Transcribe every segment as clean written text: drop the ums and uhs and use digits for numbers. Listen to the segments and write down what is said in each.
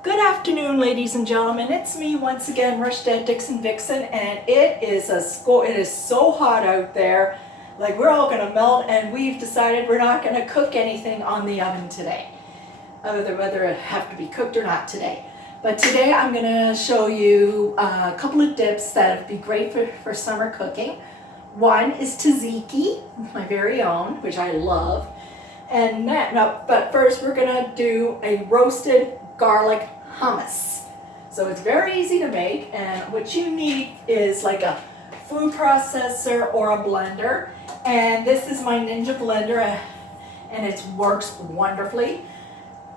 Good afternoon, ladies and gentlemen. It's me once again, Rushdad Dixon Vixen, and it is so hot out there. Like we're all gonna melt, and we've decided we're not gonna cook anything on the oven today. Whether it have to be cooked or not today. But today I'm gonna show you a couple of dips that would be great for summer cooking. One is tzatziki, my very own, which I love. But first we're gonna do a roasted garlic hummus. So it's very easy to make, and what you need is like a food processor or a blender. And this is my Ninja blender, and it works wonderfully.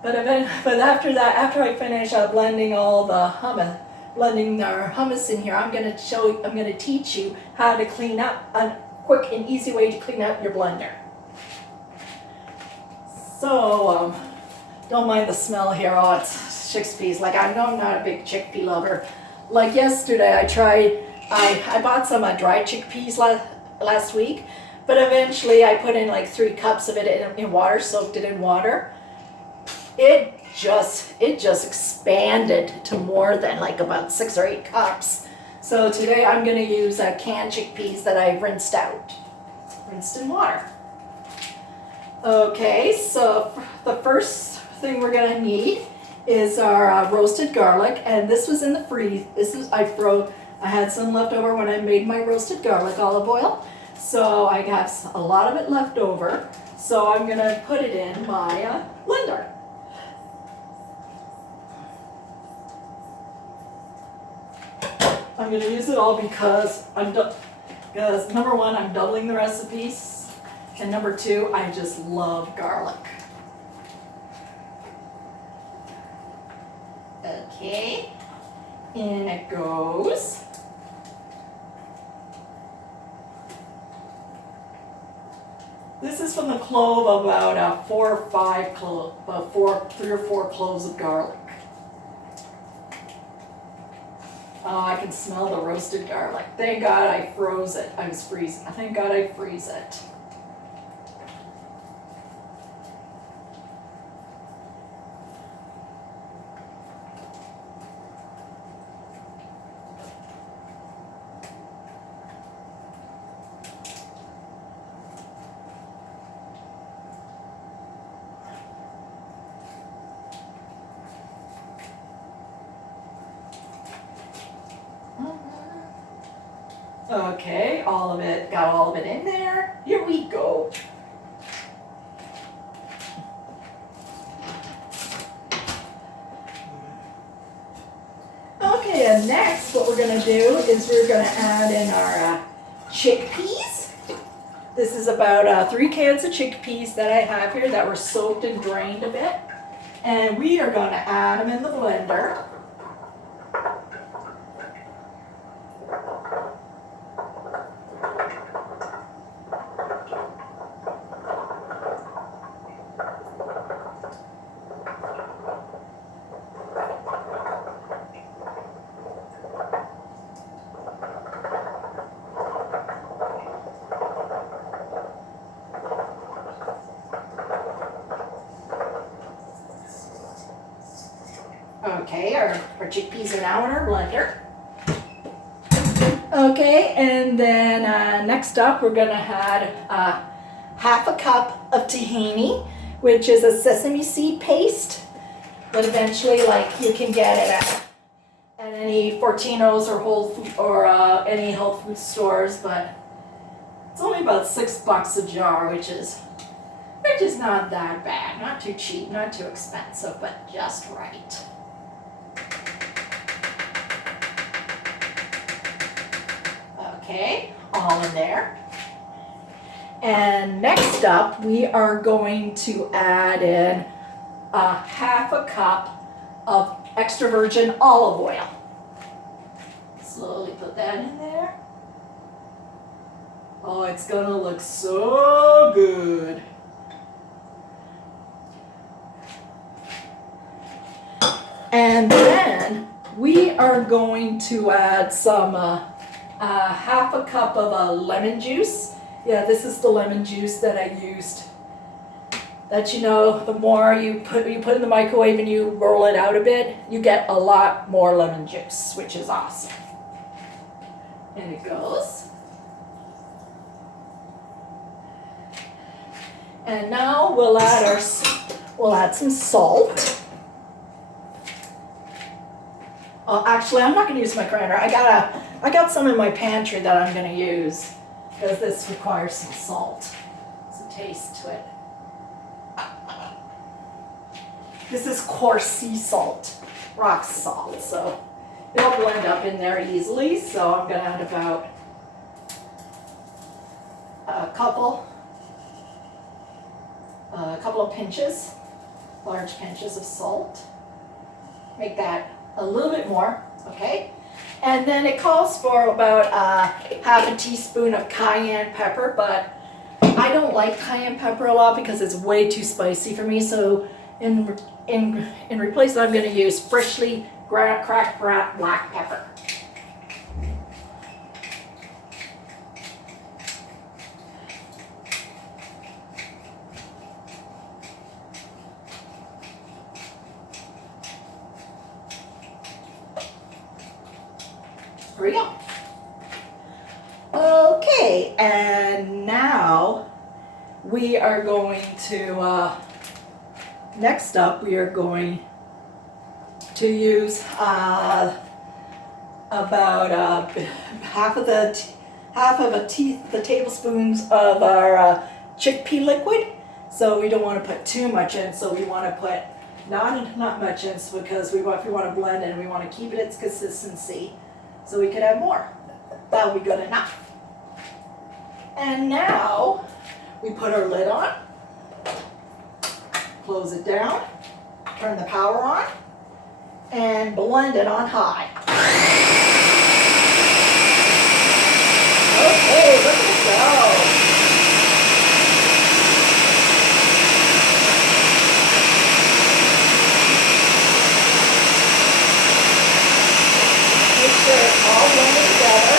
But after that, after I finish blending all the hummus in here, I'm gonna teach you how to clean up a quick and easy way to clean up your blender. So, don't mind the smell here. Oh, it's chickpeas. Like, I know I'm not a big chickpea lover. Like yesterday, I bought some dried chickpeas last week, but eventually I put in like 3 cups of it in water, soaked it in water. It just expanded to more than like about 6 or 8 cups. So today I'm gonna use canned chickpeas that I rinsed in water. Okay, so the first thing we're gonna need is our roasted garlic, and this was in the freeze. I had some left over when I made my roasted garlic olive oil, so I got a lot of it left over. So I'm gonna put it in my blender. I'm gonna use it all because number one, I'm doubling the recipes, and number 2, I just love garlic. Okay, in it goes. This is from the clove of about 3 or 4 cloves of garlic. Oh, I can smell the roasted garlic. Thank God I froze it. I was freezing. Thank God I freeze it. Okay, got all of it in there. Here we go. Okay, and next what we're gonna do is we're gonna add in our chickpeas. This is about 3 cans of chickpeas that I have here that were soaked and drained a bit. And we are gonna add them in the blender. Okay, our chickpeas are now in our blender. Okay, and then next up we're gonna add half a cup of tahini, which is a sesame seed paste. But eventually, like, you can get it at any Fortinos or Whole Food or any health food stores, but it's only about $6 a jar, which is not that bad. Not too cheap, not too expensive, but just right. Okay, all in there. And next up, we are going to add in half a cup of extra virgin olive oil. Slowly put that in there. Oh, it's gonna look so good. And then we are going to add some half a cup of lemon juice. Yeah, this is the lemon juice that I used that you know, the more you put in the microwave and you roll it out a bit, you get a lot more lemon juice, which is awesome. And it goes. And now we'll add some salt. Actually, I'm not going to use my grinder. I got some in my pantry that I'm going to use because this requires some salt, some taste to it. This is coarse sea salt, rock salt, so it'll blend up in there easily. So I'm going to add about a couple of pinches, large pinches of salt. Make that a little bit more, okay? And then it calls for about half a teaspoon of cayenne pepper, but I don't like cayenne pepper a lot because it's way too spicy for me. So in replace that, I'm going to use freshly cracked black pepper. There we go. Okay, and now we are going to, next up we are going to use about half of the tablespoons of our chickpea liquid. So we don't want to put too much in, so we want to put not much in because if we want to blend it and we want to keep it its consistency. So we could add more. That'll be good enough. And now we put our lid on, close it down, turn the power on, and blend it on high. Okay, look at it go. Make sure it's all blended together.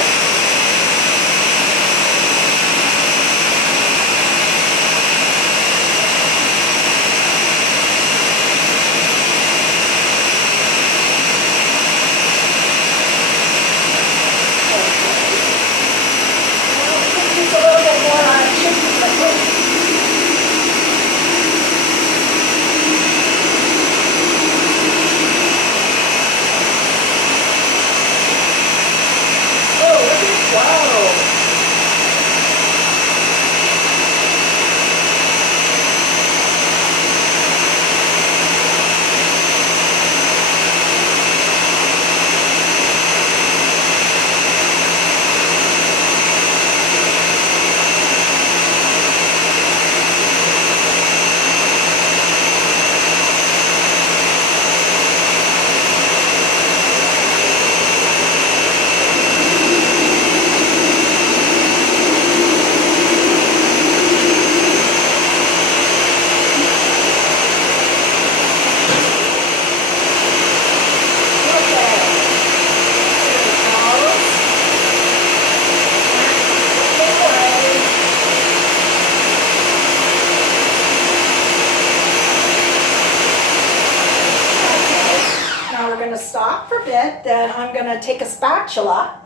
Stop for a bit, then I'm going to take a spatula,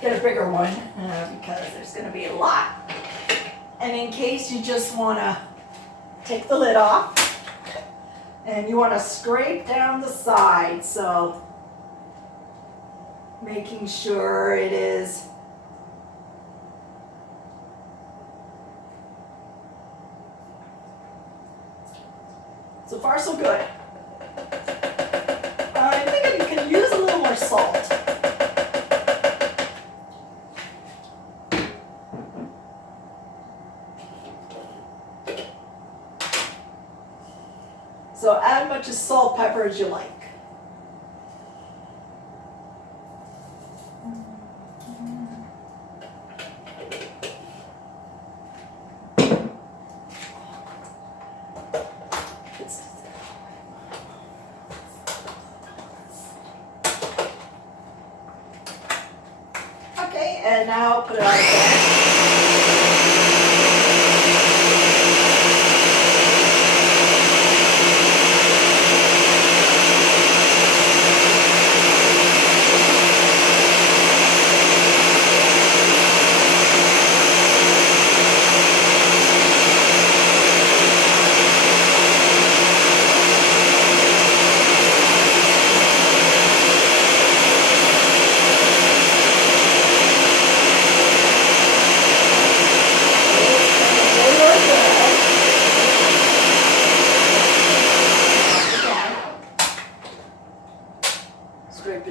get a bigger one because there's going to be a lot, and in case you just want to take the lid off and you want to scrape down the side, so making sure it is so far so good. I think you can use a little more salt. So add as much as salt, pepper as you like. Okay, and now put it on again.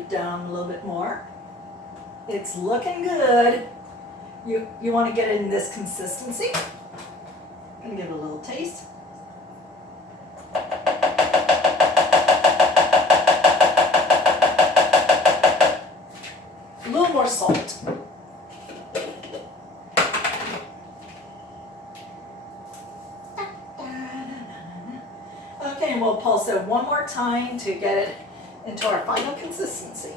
it down a little bit more. It's looking good. You want to get it in this consistency. I'm going to give it a little taste. A little more salt. Okay, and we'll pulse it one more time to get it into our final consistency.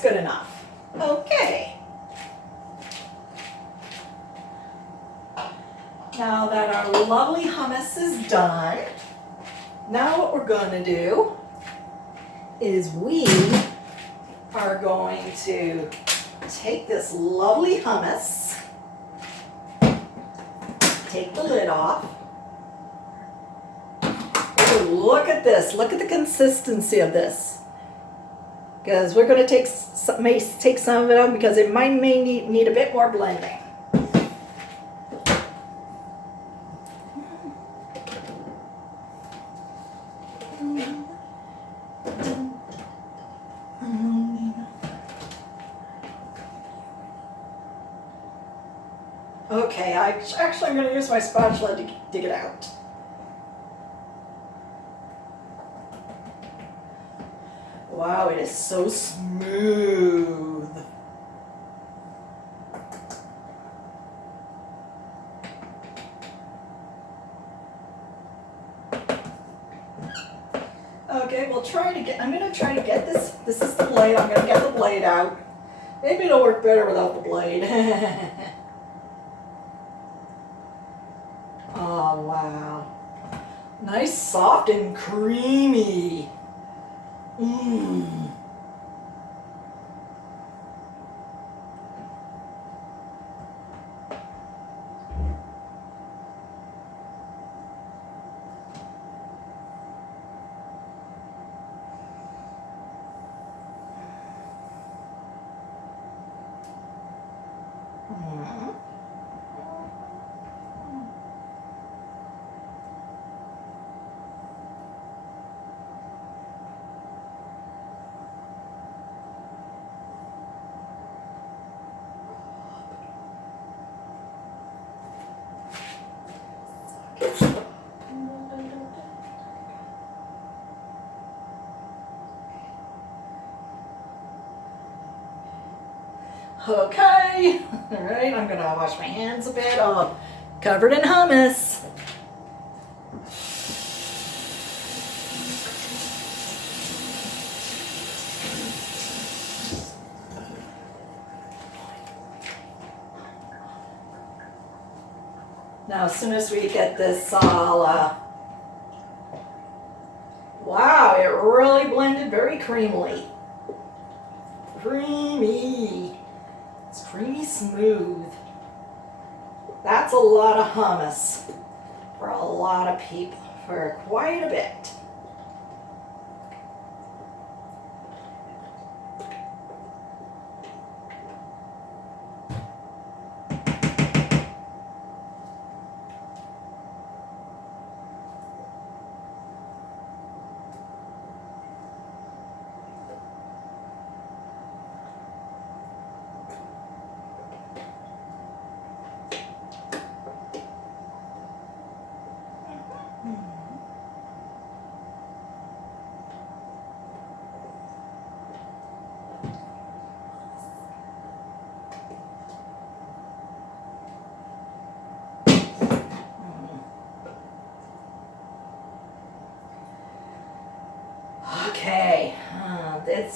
Good enough. Okay. Now that our lovely hummus is done, now what we're going to do is we are going to take this lovely hummus, take the lid off. Ooh, look at this. Look at the consistency of this. Because we're going to take some of it out because it may need a bit more blending. Okay, I'm going to use my spatula to dig it out. Wow, it is so smooth. Okay, I'm going to try to get this. This is the blade. I'm going to get the blade out. Maybe it'll work better without the blade. Oh, wow. Nice, soft, and creamy. Mmm. Okay, all right, I'm gonna wash my hands a bit. Oh, covered in hummus. Now, as soon as we get this all, wow, it really blended very creamily. Creamy. It's creamy smooth. That's a lot of hummus for a lot of people, for quite a bit.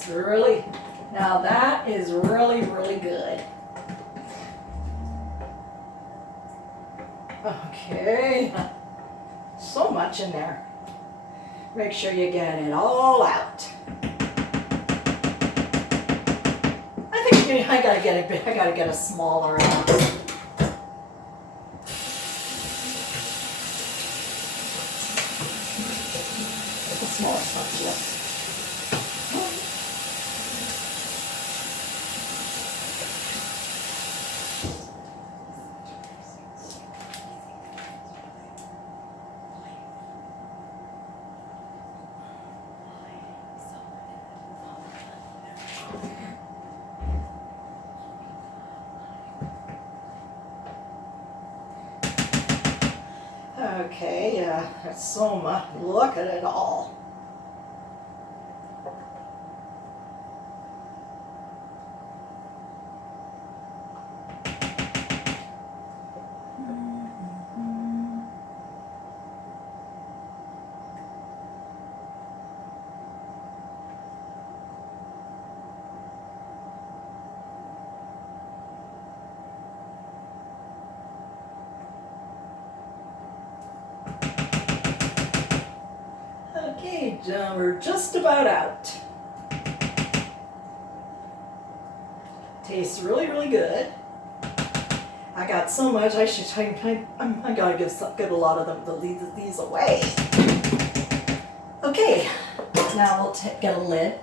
It's really, now that is really, really good. Okay, so much in there. Make sure you get it all out. I think I gotta get a smaller amount. A smaller spatula. Okay, yeah, that's so much. Look at it all. Okay, John, we're just about out. Tastes really, really good. I got so much. I gotta give a lot of them these away. Okay, now we'll get a lid.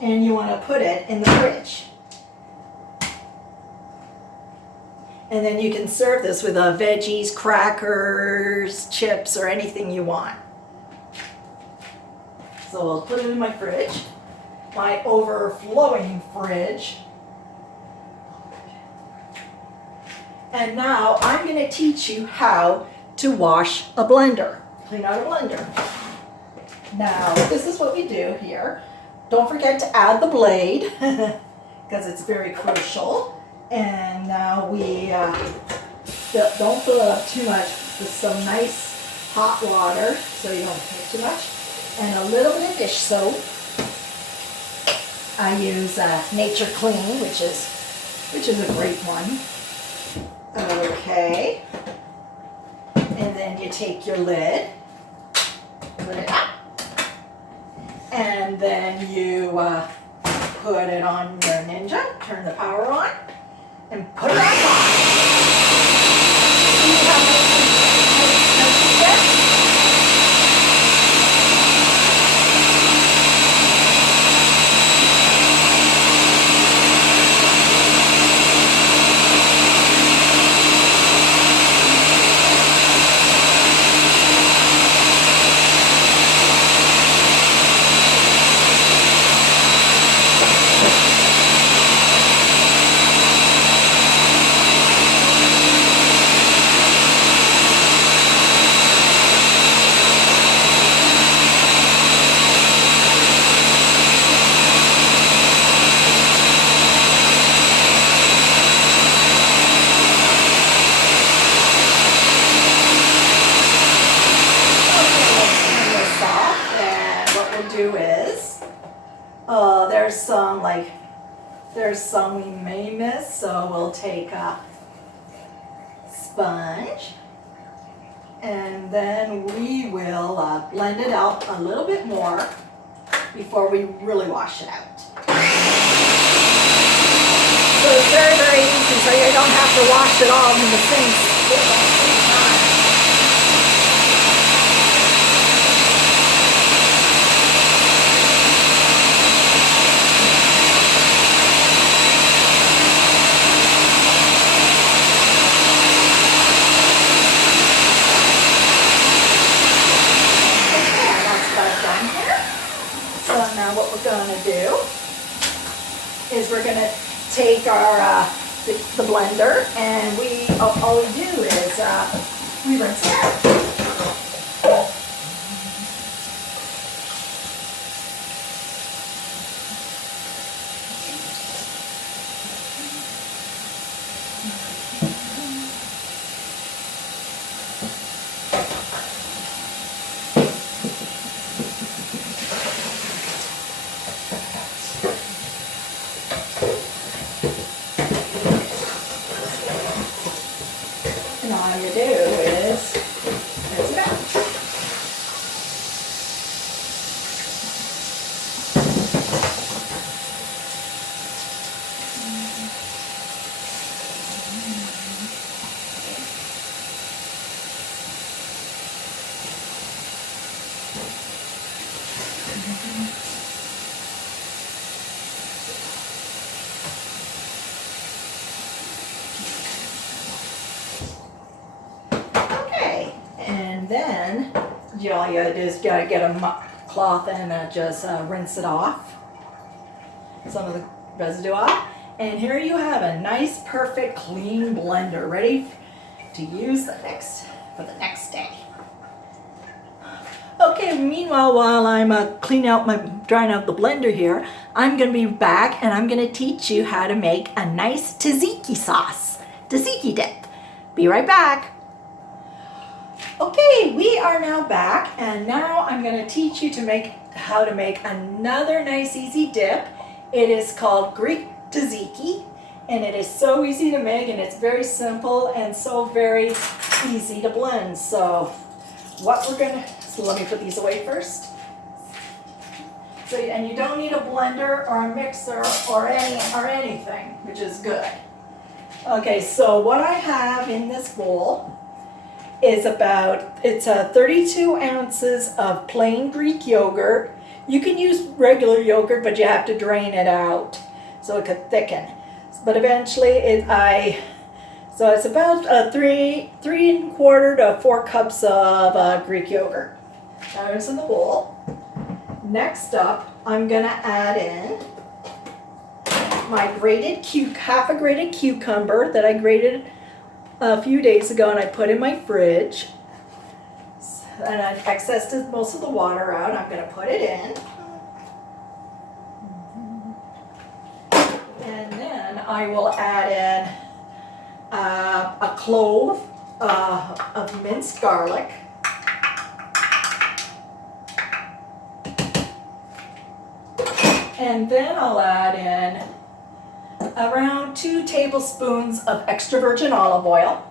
And you want to put it in the fridge. And then you can serve this with veggies, crackers, chips, or anything you want. So I'll put it in my fridge, my overflowing fridge. And now I'm going to teach you how to wash a blender, clean out a blender. Now, this is what we do here. Don't forget to add the blade, because it's very crucial. And now we don't fill it up too much with some nice hot water, so you don't take too much. And a little bit of dish soap. I use Nature Clean, which is a great one. Okay. And then you take your lid, put it up, and then you put it on your Ninja, turn the power on, and put it back on. See how nice it gets? There's some we may miss, so we'll take a sponge and then we will blend it out a little bit more before we really wash it out. So it's very, very easy, so you don't have to wash it all in the sink at the same time. What we're going to do is we're going to take our the blender, and all we do is we rinse it out. Okay, and then all you gotta do is gotta get a cloth and just rinse it off, some of the residue off. And here you have a nice, perfect, clean blender ready to use for the next day. Okay, meanwhile, while I'm drying out the blender here, I'm gonna be back and I'm gonna teach you how to make a nice tzatziki sauce, tzatziki dip. Be right back. Okay, we are now back, and now I'm gonna teach you how to make another nice, easy dip. It is called Greek tzatziki, and it is so easy to make, and it's very simple and so very easy to blend. So let me put these away first. And you don't need a blender or a mixer or anything, which is good. Okay, so what I have in this bowl is 32 ounces of plain Greek yogurt. You can use regular yogurt, but you have to drain it out so it could thicken. But eventually, so it's about 3 1/4 to 4 cups of Greek yogurt. Now it's in the bowl. Next up, I'm gonna add in my half a grated cucumber that I grated a few days ago and I put in my fridge. And I've excessed most of the water out. I'm gonna put it in. And then I will add in a clove of minced garlic. And then I'll add in around 2 tablespoons of extra virgin olive oil.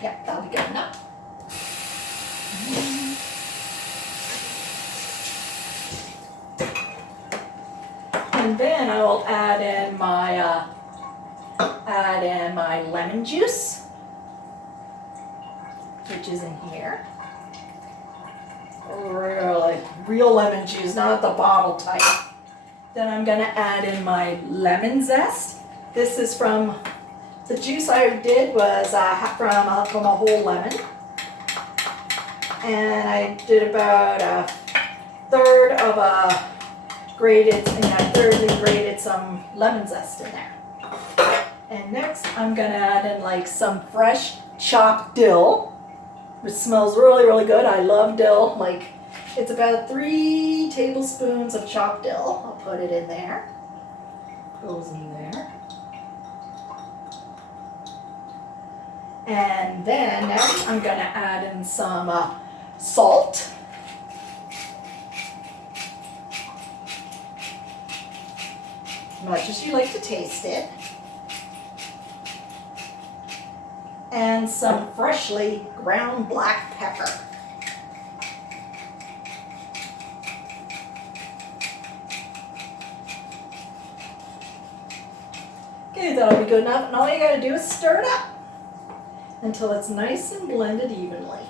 Yeah, that'll be good enough. And then I will add in my lemon juice, which is in here. Real lemon juice, not the bottle type. Then I'm gonna add in my lemon zest. This is from, the juice I did was from a whole lemon. And I did about a third of a thirdly grated some lemon zest in there. And next I'm gonna add in some fresh chopped dill, which smells really, really good. I love dill. It's about 3 tablespoons of chopped dill. I'll put it in there. Goes in there. And then next I'm gonna add in some salt. Much as you like to taste it. And some freshly ground black pepper. Okay, that'll be good enough. And all you gotta do is stir it up until it's nice and blended evenly.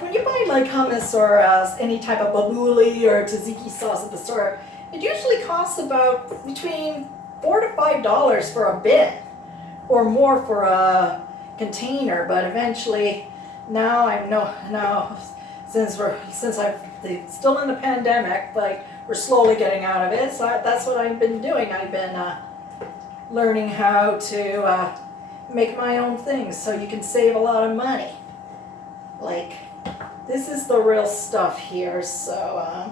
When you buy hummus or any type of babuli or tzatziki sauce at the store, it usually costs about between $4 to $5 for a bin, or more for a container. But eventually, since I'm still in the pandemic, we're slowly getting out of it. So that's what I've been doing. I've been learning how to make my own things, so you can save a lot of money. This is the real stuff here, so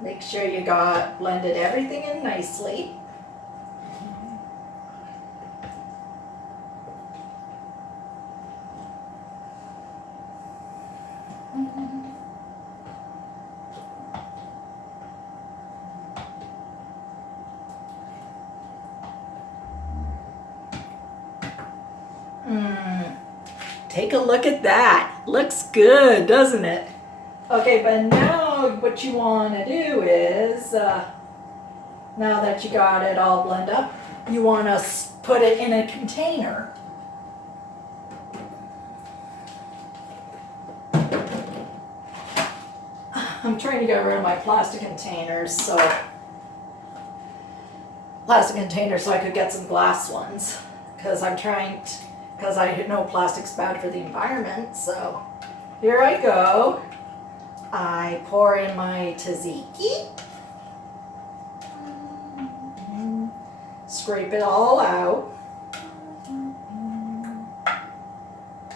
make sure you blended everything in nicely. Take a look at that. Looks good, doesn't it? Okay, but now what you want to do is, now that you got it all blended up, you want to put it in a container. I'm trying to get rid of my plastic containers, so I could get some glass ones, because I know plastic's bad for the environment. So here I go. I pour in my tzatziki, scrape it all out.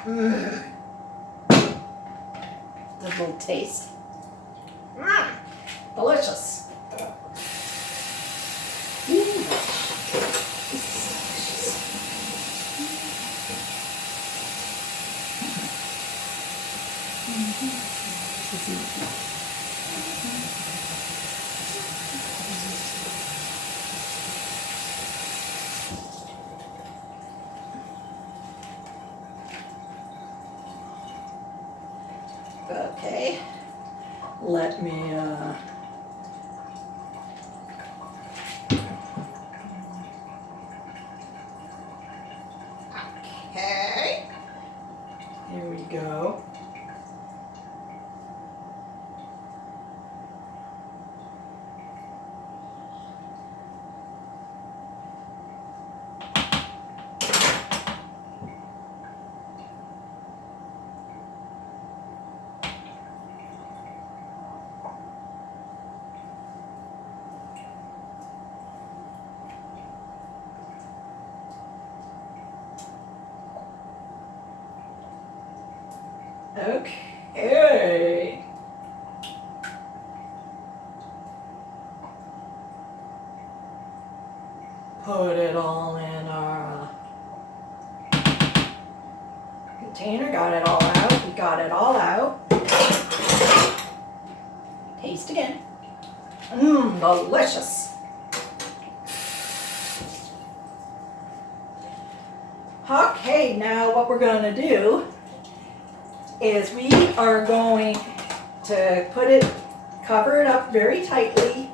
A little taste. Delicious. Okay, let me okay, here we go. Okay. Put it all in our container. Got it all out. We got it all out. Taste again. Delicious. Okay, now what we're going to do is we are going to cover it up very tightly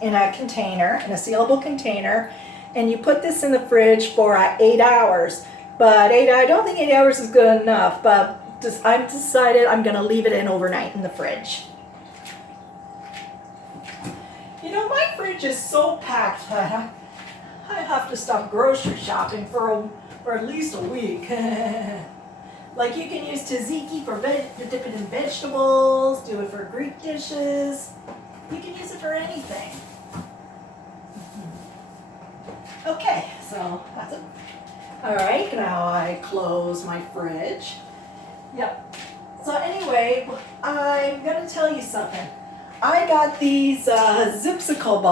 in a container, in a sealable container, and you put this in the fridge for 8 hours. But I don't think 8 hours is good enough, but I've decided I'm going to leave it in overnight in the fridge. You know, my fridge is so packed that I have to stop grocery shopping for at least a week. Like, you can use tzatziki for dip it in vegetables, do it for Greek dishes. You can use it for anything. Okay, so that's it. All right, now I close my fridge. Yep. So anyway, I'm gonna tell you something. I got these Zipsicle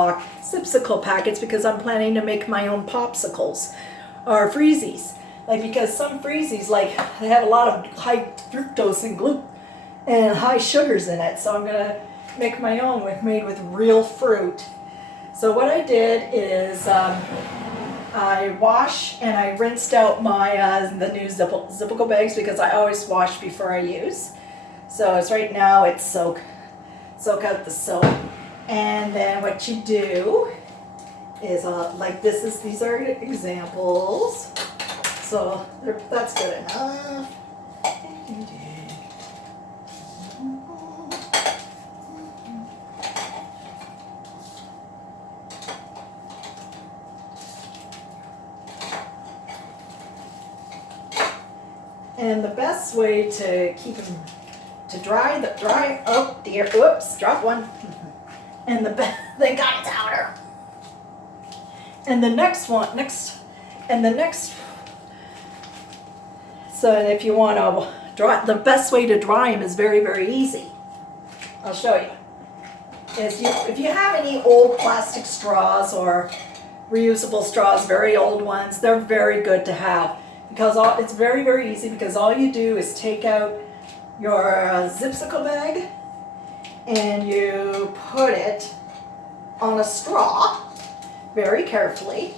packets because I'm planning to make my own popsicles or freezies. Like, because some freezies, like, they have a lot of high fructose and gluten and high sugars in it. So I'm gonna make my own made with real fruit. So what I did is I washed and I rinsed out my the new Zipsicle bags because I always wash before I use. So it's right now it's soak out the soap, and then what you do is like these are examples. So that's good enough. And the best way to keep them oh dear, oops, drop one. And thank God it's outer. And the next, so if you want to dry, the best way to dry them is very, very easy. I'll show you. If you have any old plastic straws or reusable straws, very old ones, they're very good to have because it's very, very easy because all you do is take out your Zipsicle bag and you put it on a straw very carefully,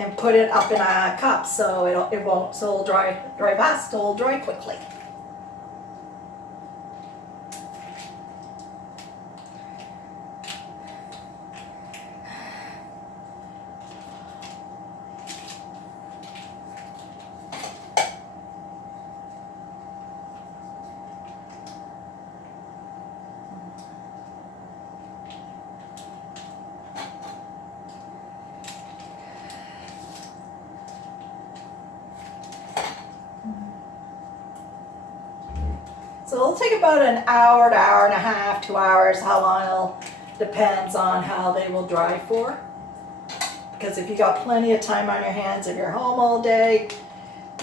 and put it up in a cup so it won't, so it'll dry fast, it'll dry quickly. So it'll take about an hour to hour and a half, 2 hours, how long it'll, depends on how they will dry for. Because if you got plenty of time on your hands, if you're home all day,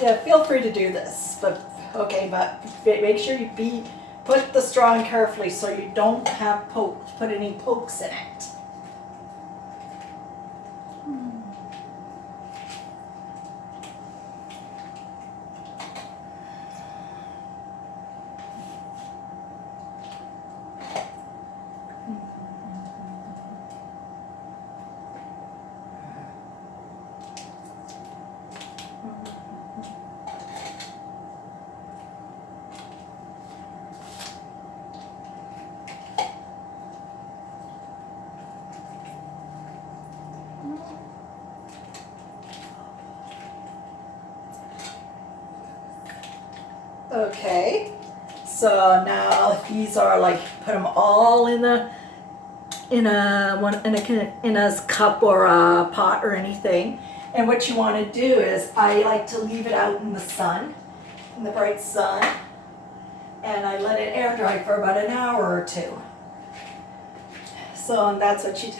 yeah, feel free to do this. But okay, but make sure you put the straw in carefully so you don't have put any pokes in it. Okay, so now these are like, put them all in a cup or a pot or anything. And what you want to do is, I like to leave it out in the sun, in the bright sun, and I let it air dry for about an hour or two. So that's what you do.